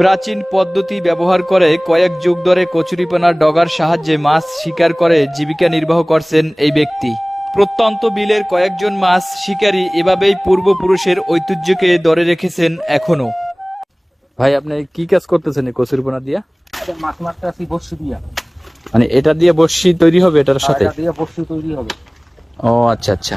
প্রাচীন পদ্ধতি ব্যবহার করে কয়েক যুগ ধরে কচুরিপানার ডগার সাহায্যে মাছ শিকার করে জীবিকা নির্বাহ করছেন এই ব্যক্তি। প্রত্যন্ত বিলের কয়েকজন মাছ শিকারী এভাবেই পূর্বপুরুষের ঐতিহ্যকে ধরে রেখেছেন এখনো। ভাই, আপনি কি কাজ করতেছেন এই কচুরিপানা দিয়া? মাছ মারতে আসি বড়শি দিয়া। মানে এটা দিয়ে বড়শি তৈরি হবে? এটার সাথে এটা দিয়ে বড়শি তৈরি হবে। ও আচ্ছা আচ্ছা।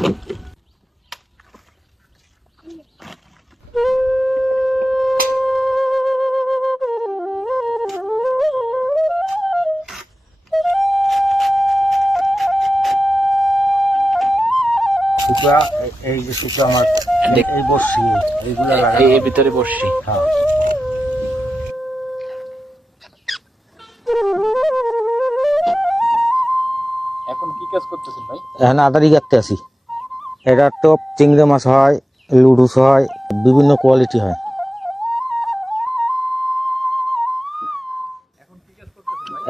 এই যে সুতো আমার এই বড়শি এইগুলা লাগানো এর ভিতরে বড়শি। হ্যাঁ। এখন কি কাজ করতেছেন ভাই? এখন আদারি কাটতে আসি। এটা টপ চিংড়ি মাছ হয়, লুডুস হয়, বিভিন্ন কোয়ালিটি হয়।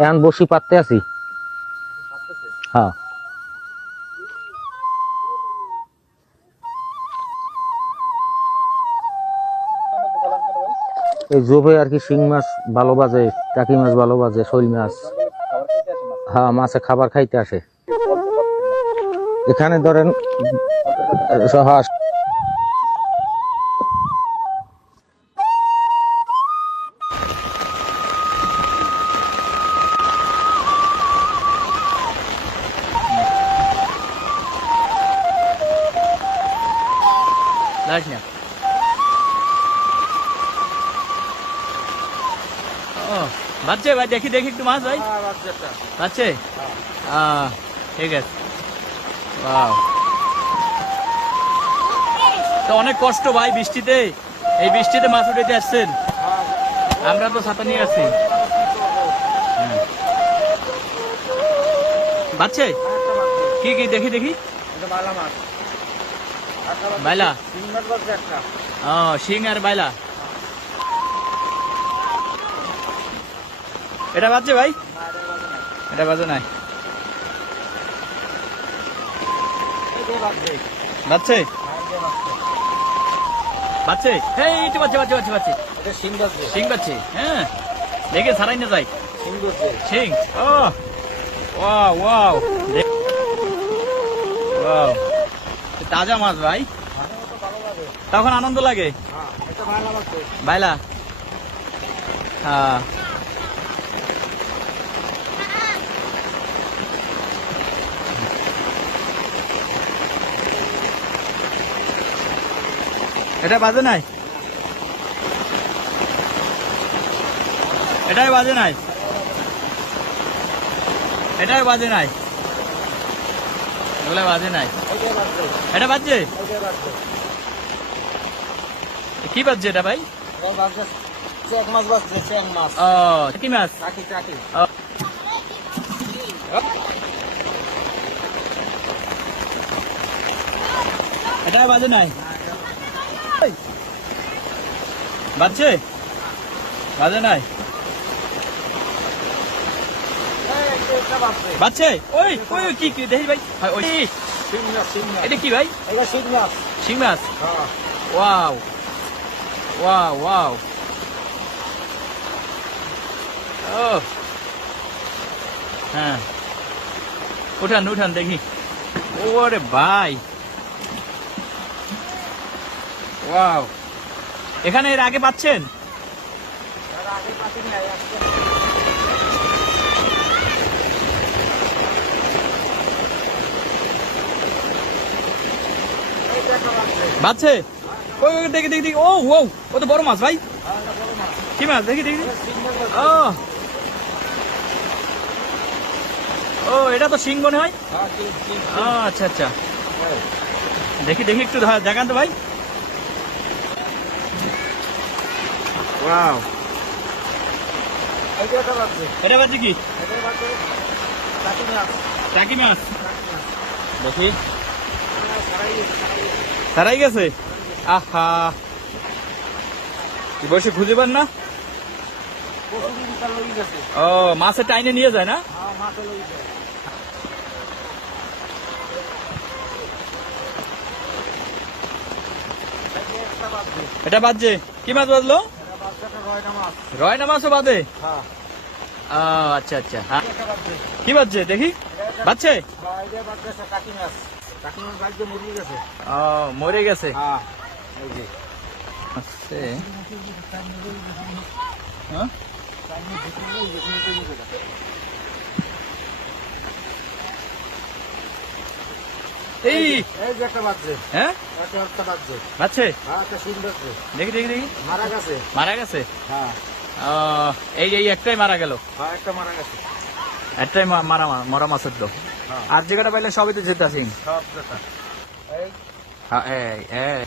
এখন বড়শি পাততে আসি। হ্যাঁ। এই জবে আর কি শিং মাছ ভালো বাজে, টাকি মাছ ভালো বাজে, শৈল মাছ। হ্যাঁ, মাছে খাবার খাইতে আসে। এখানে ধরেন বাচ্চে ভাই, দেখি দেখি একটু মাছ ভাই। বাচ্চে, ঠিক আছে। তো অনেক কষ্ট ভাই বৃষ্টিতে, এই বৃষ্টিতে মাছ উঠাইতে আসছেন। আমরা তো ছাতা নিয়ে আসছি। বাচ্চে কি কি দেখি দেখি। বাইলা, ও শিং আর বাইলা। এটা বাজছে ভাই? এটা বাজে নাই। বাজছে বাজছে, এই তো বাজছে বাজছে বাজছে বাজছে। শিং বাজছে, হ্যাঁ। দেখে ছাড়াই না যাই শিং। ও ওয়াও ওয়াও ওয়াও, তাজা মাছ ভাই, তখন আনন্দ লাগে। বাইলা, হ্যাঁ। এটা বাজে নাই, এটাই বাজে নাই, এটাই বাজে নাই, এগুলা বাজে নাই। এটা বাজছে, কি বাজছে এটা ভাই? ও কি মাছ? এটা বাজে নাই, বাজছে বাজে নাই, বাজছে। ওই ওই কি কি দেখি ভাই, ওই এটা কি ভাই? শিং মাছ। ওয়াও ওয়াও ওয়াও, ও হ্যাঁ, উঠান উঠান দেখি। ওরে ভাই, ওয়াও। এখানে এর আগে পাচ্ছেন? বাচ্চে, ওই দেখি দেখি দেখি। ও ও, ও তো বড় মাছ ভাই। কি মাছ দেখি দেখি। ও ও, এটা তো শিং মনে হয়। আচ্ছা আচ্ছা, দেখি দেখি একটু দেখান তো ভাই। ওয়াও, এটা বাজছে কি? টাকি মাছ। দেখি, তারাই গেছে। আহা, কি বসে খুঁজে পান না? ও, মাছের টাইনে নিয়ে যায় না? এটা বাজছে। কি মাছ বাজলো? রয়না মাছও বাদে? হ্যাঁ ও, আচ্ছা আচ্ছা। হ্যাঁ। কি বাজছে দেখি? বাজছে? টাকি মাছ বাড়িতে মুরগি গেছে। ও, মরে গেছে। হ্যাঁ এই যে আচ্ছা। হ্যাঁ? এই এই যে একটা বাজছে, হ্যাঁ একটা বাজছে। বাজছে? হ্যাঁ একটা শিং বাজছে, দেখি দেখি দেখি। মারা গেছে। মারা গেছে? হ্যাঁ ও, এই এই একটাই মারা গেল। হ্যাঁ একটা মারা গেছে। একটাই মরা মাছের তো। হ্যাঁ আর যেখানে পাইলে সবই তো যেতে আসিং। সব দেখা। এই হ্যাঁ, এই